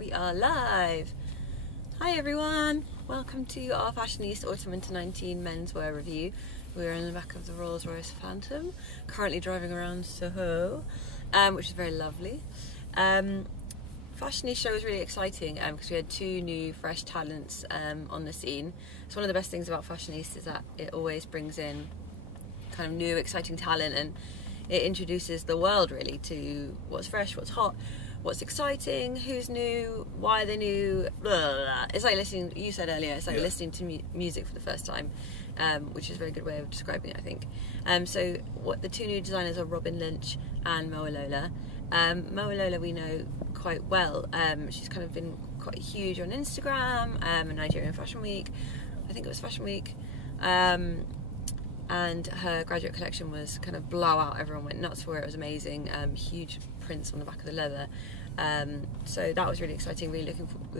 We are live. Hi everyone, welcome to our Fashionista Autumn Winter 19 menswear review. We're in the back of the Rolls Royce Phantom, currently driving around Soho, which is very lovely. Fashionista show was really exciting because we had two new fresh talents on the scene. It's one of the best things about Fashionista is that it always brings in kind of new exciting talent, and it introduces the world really to what's fresh, what's hot, what's exciting, who's new, why they're new, blah, blah, blah. It's like listening, you said earlier, it's like listening to music for the first time, which is a very good way of describing it, I think. So what the two new designers are Robyn Lynch and Mowalola. Mowalola we know quite well. She's kind of been quite huge on Instagram, and Nigerian Fashion Week, I think it was Fashion Week. And her graduate collection was kind of blowout. Everyone went nuts for it. It was amazing. Huge prints on the back of the leather. So that was really exciting. We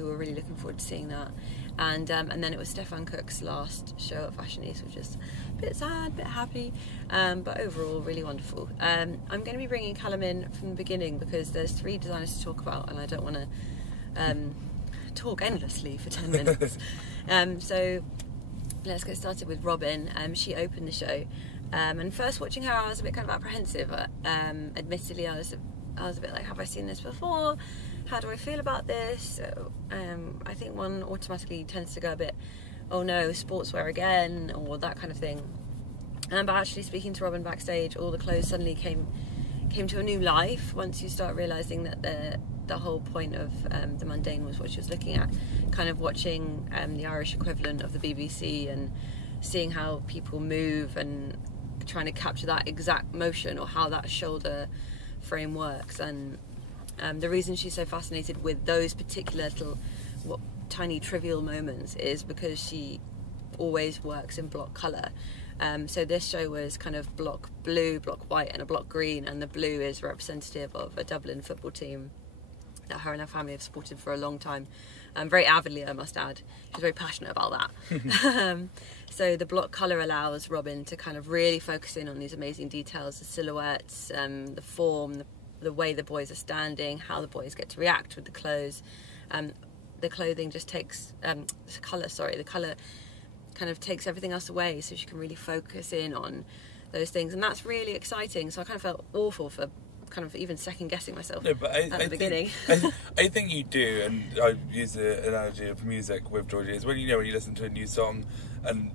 were really looking forward to seeing that. And then it was Stefan Cooke's last show at Fashionista, which is a bit sad, a bit happy, but overall really wonderful. I'm going to be bringing Calum in from the beginning because there's three designers to talk about, and I don't want to talk endlessly for 10 minutes. So let's get started with Robyn. She opened the show, and first watching her I was a bit kind of apprehensive. Admittedly I was a bit like, have I seen this before? How do I feel about this? I think one automatically tends to go a bit, oh no, sportswear again, or that kind of thing. But actually speaking to Robyn backstage, all the clothes suddenly came to a new life once you start realising that the whole point of the mundane was what she was looking at, kind of watching the Irish equivalent of the BBC and seeing how people move and trying to capture that exact motion or how that shoulder frame works. And the reason she's so fascinated with those particular little tiny trivial moments is because she always works in block colour. So this show was kind of block blue, block white and a block green, and the blue is representative of a Dublin football team that her and her family have supported for a long time, very avidly, I must add. She's very passionate about that. So the block colour allows Robyn to kind of really focus in on these amazing details, the silhouettes, the form, the way the boys are standing, how the boys get to react with the clothes. The clothing just takes, the colour kind of takes everything else away, so she can really focus in on those things, and that's really exciting. So I kind of felt awful for kind of even second guessing myself at the beginning. I think you do, and I use the analogy of music with Georgina, is when you listen to a new song and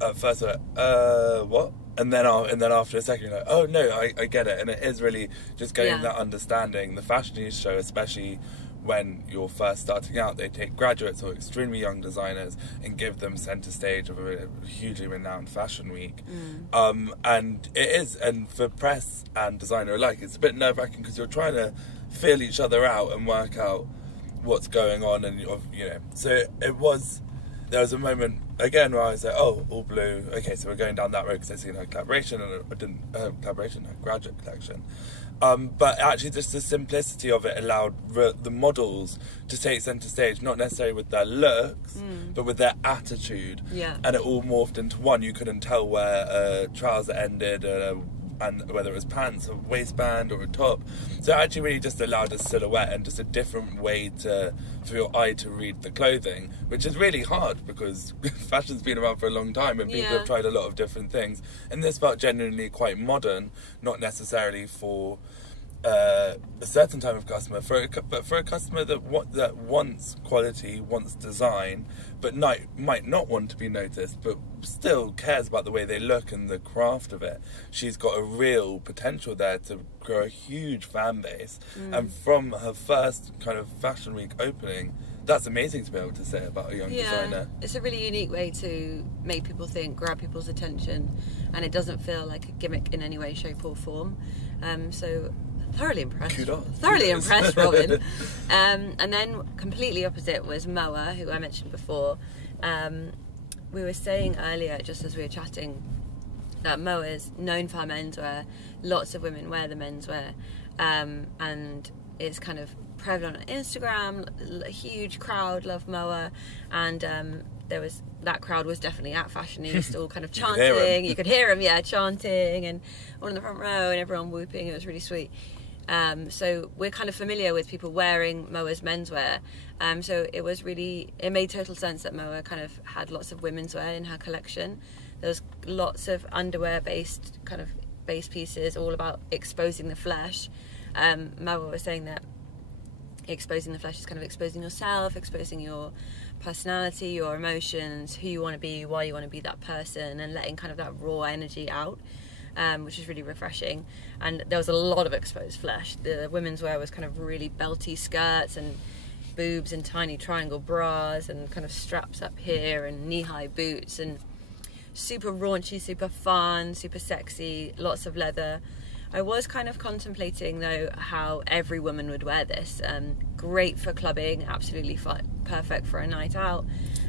at first you're like, what? And then after a second you're like, oh no, I get it. And it is really just getting that understanding. The Fashionista show, especially when you're first starting out, they take graduates or extremely young designers and give them centre stage of a hugely renowned fashion week. And it is, and for press and designer alike, it's a bit nerve-wracking because you're trying to feel each other out and work out what's going on, and so there was a moment again where I was like, oh, all blue, okay, so we're going down that road because I've seen her collaboration and her graduate collection. But actually just the simplicity of it allowed the models to take centre stage, not necessarily with their looks, but with their attitude. And it all morphed into one. You couldn't tell where a trouser ended and whether it was pants, a waistband or a top. So it actually really just allowed a silhouette and just a different way for your eye to read the clothing, which is really hard because fashion's been around for a long time and people have tried a lot of different things. And this felt genuinely quite modern, not necessarily for a certain type of customer, but for a customer that wants quality, wants design, but might not want to be noticed, but still cares about the way they look and the craft of it. She's got a real potential there to grow a huge fan base. And from her first kind of fashion week opening, that's amazing to be able to say about a young designer. It's a really unique way to make people think, grab people's attention, and it doesn't feel like a gimmick in any way, shape or form. So thoroughly impressed. Thoroughly impressed, Robyn. And then completely opposite was Moa, who I mentioned before. We were saying earlier, just as we were chatting, that Moa is known for her menswear. Lots of women wear the menswear, and it's kind of prevalent on Instagram. A huge crowd love Moa, and that crowd was definitely at Fashionista, all kind of chanting. You could hear them, chanting, and all in the front row, and everyone whooping. It was really sweet. So we're kind of familiar with people wearing Moa's menswear. So it made total sense that Moa kind of had lots of women's wear in her collection. There was lots of underwear-based kind of base pieces, all about exposing the flesh. Moa was saying that exposing the flesh is kind of exposing yourself, exposing your personality, your emotions, who you want to be, why you want to be that person, and letting kind of that raw energy out, which is really refreshing. And there was a lot of exposed flesh. The women's wear was kind of really belty skirts and boobs and tiny triangle bras and kind of straps up here and knee-high boots, and super raunchy, super fun, super sexy, lots of leather. I was kind of contemplating though how every woman would wear this. Great for clubbing, absolutely perfect for a night out,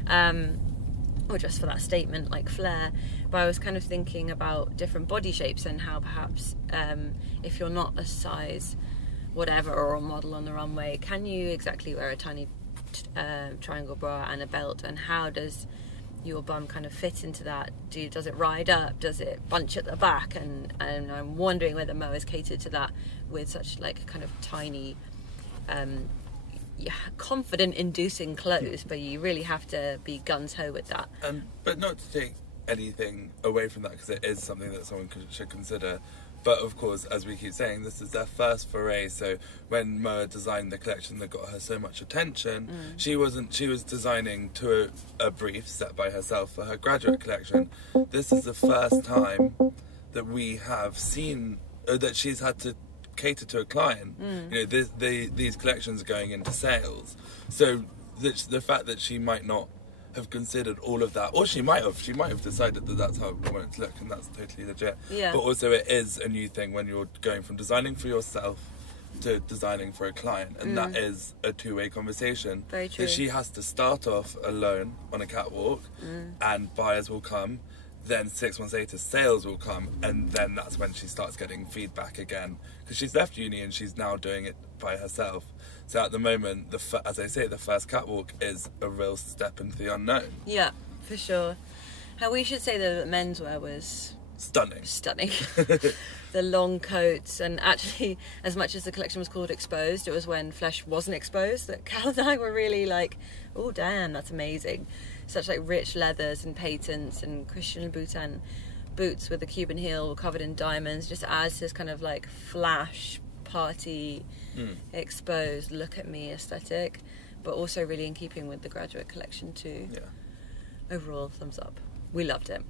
or just for that statement like flair. But I was kind of thinking about different body shapes and how perhaps if you're not a size whatever or a model on the runway, can you exactly wear a tiny triangle bra and a belt, and how does your bum kind of fit into that? Does it ride up? Does it bunch at the back? And I'm wondering whether Mo has catered to that with such like kind of tiny, confident inducing clothes, but you really have to be gun-ho with that. But not to take anything away from that, because it is something that someone should consider. But of course, as we keep saying, this is their first foray. So when Moa designed the collection that got her so much attention, she was designing to a brief set by herself for her graduate collection. This is the first time that we have seen that she's had to cater to a client. You know, these collections are going into sales. So the fact that she might not have considered all of that, or she might have decided that that's how I want it to look, and that's totally legit. Yeah. But also it is a new thing when you're going from designing for yourself to designing for a client, and that is a two-way conversation. Very true. That she has to start off alone on a catwalk, and buyers will come. Then 6 months later, sales will come, and then that's when she starts getting feedback again, because she's left uni and she's now doing it by herself. So at the moment, as I say, the first catwalk is a real step into the unknown. Yeah, for sure. Now we should say that the menswear was Stunning. The long coats, and actually, as much as the collection was called Exposed, it was when flesh wasn't exposed that Cal and I were really like, oh damn, that's amazing. Such like rich leathers and patents, and Christian Louboutin boots with a Cuban heel covered in diamonds just adds this kind of like flash party exposed look at me aesthetic, but also really in keeping with the graduate collection too. Yeah. Overall, thumbs up. We loved it.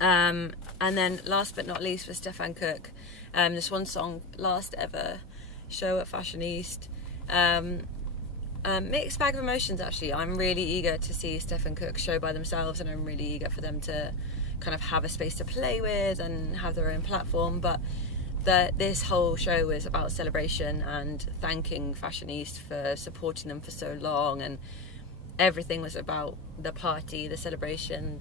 And then last but not least was Stefan Cooke, the Swan Song last ever show at Fashion East. Mixed bag of emotions actually. I'm really eager to see Stefan Cooke show by themselves, and I'm really eager for them to kind of have a space to play with and have their own platform. But this whole show was about celebration and thanking Fashion East for supporting them for so long, and everything was about the party, the celebration,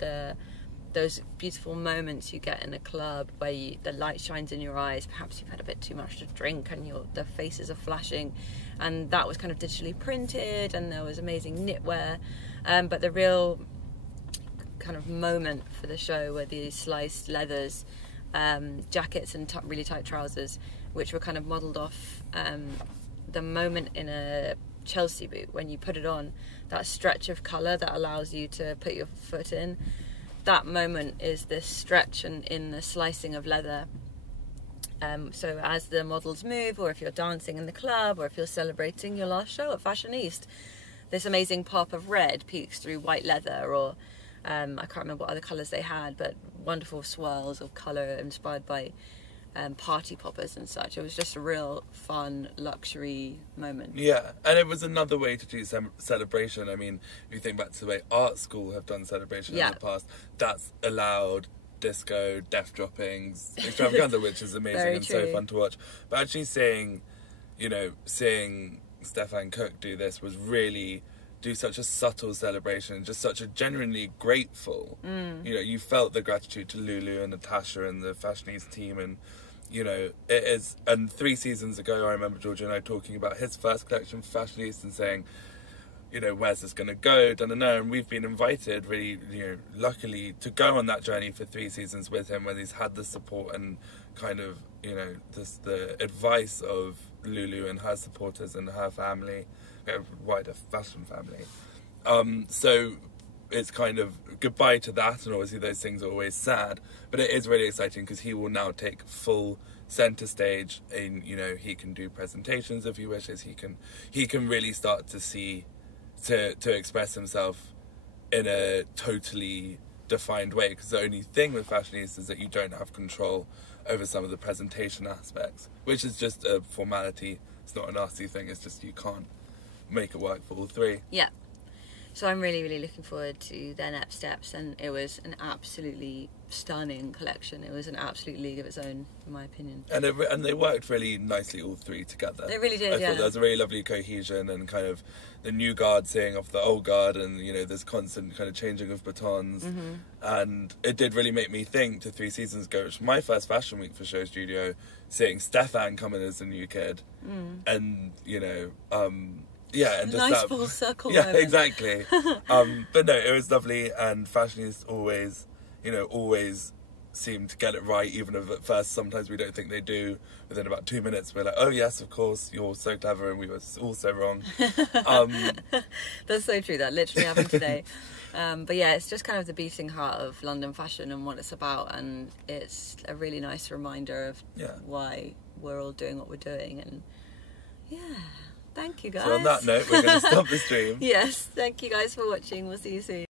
those beautiful moments you get in a club where the light shines in your eyes. Perhaps you've had a bit too much to drink and the faces are flashing, and that was kind of digitally printed, and there was amazing knitwear, but the real kind of moment for the show were these sliced leathers, jackets and really tight trousers, which were kind of modelled off the moment in a Chelsea boot when you put it on, that stretch of colour that allows you to put your foot in. That moment is this stretch and in the slicing of leather. So as the models move, or if you're dancing in the club, or if you're celebrating your last show at Fashion East, this amazing pop of red peeks through white leather, or I can't remember what other colours they had, but wonderful swirls of colour inspired by party poppers and such. It was just a real fun luxury moment. Yeah, and it was another way to do celebration. I mean, if you think back to the way art school have done celebration in the past, that's allowed disco, death droppings, extravaganza, which is amazing Very and true. so fun to watch. But actually seeing Stefan Cooke do this was really do such a subtle celebration, just such a genuinely grateful. You know, you felt the gratitude to Lulu and Natasha and the Fashion East team, and you know, it is. And 3 seasons ago, I remember Georgina and I talking about his first collection for Fashion East and saying, you know, where's this going to go? Don't know. And we've been invited, really, you know, luckily, to go on that journey for 3 seasons with him, where he's had the support and kind of, you know, the advice of Lulu and her supporters and her family, wider fashion family. So it's kind of goodbye to that, and obviously those things are always sad, but it is really exciting because he will now take full centre stage in, you know, he can do presentations if he wishes, he can really start to see, to express himself in a totally defined way, because the only thing with fashionistas is that you don't have control over some of the presentation aspects, which is just a formality. It's not a nasty thing, it's just you can't make it work for all three. Yeah. So I'm really, really looking forward to their next steps, and it was an absolutely stunning collection. It was an absolute league of its own, in my opinion. And they worked really nicely, all three together. They really did, I thought there was a really lovely cohesion, and kind of the new guard seeing off the old guard, and, you know, there's constant kind of changing of batons. Mm-hmm. And it did really make me think to 3 seasons ago, which was my first fashion week for SHOWstudio, seeing Stefan come in as the new kid. And, you know... yeah, and just nice that full circle yeah, moment. exactly. But no, it was lovely, and fashionistas always, you know, always seem to get it right, even if at first sometimes we don't think they do. Within about 2 minutes, we're like, oh yes, of course, you're so clever, and we were all so wrong. That's so true. That literally happened today. But yeah, it's just kind of the beating heart of London fashion and what it's about, and it's a really nice reminder of why we're all doing what we're doing. And yeah, thank you guys. So on that note, we're going to stop the stream. Yes, thank you guys for watching. We'll see you soon.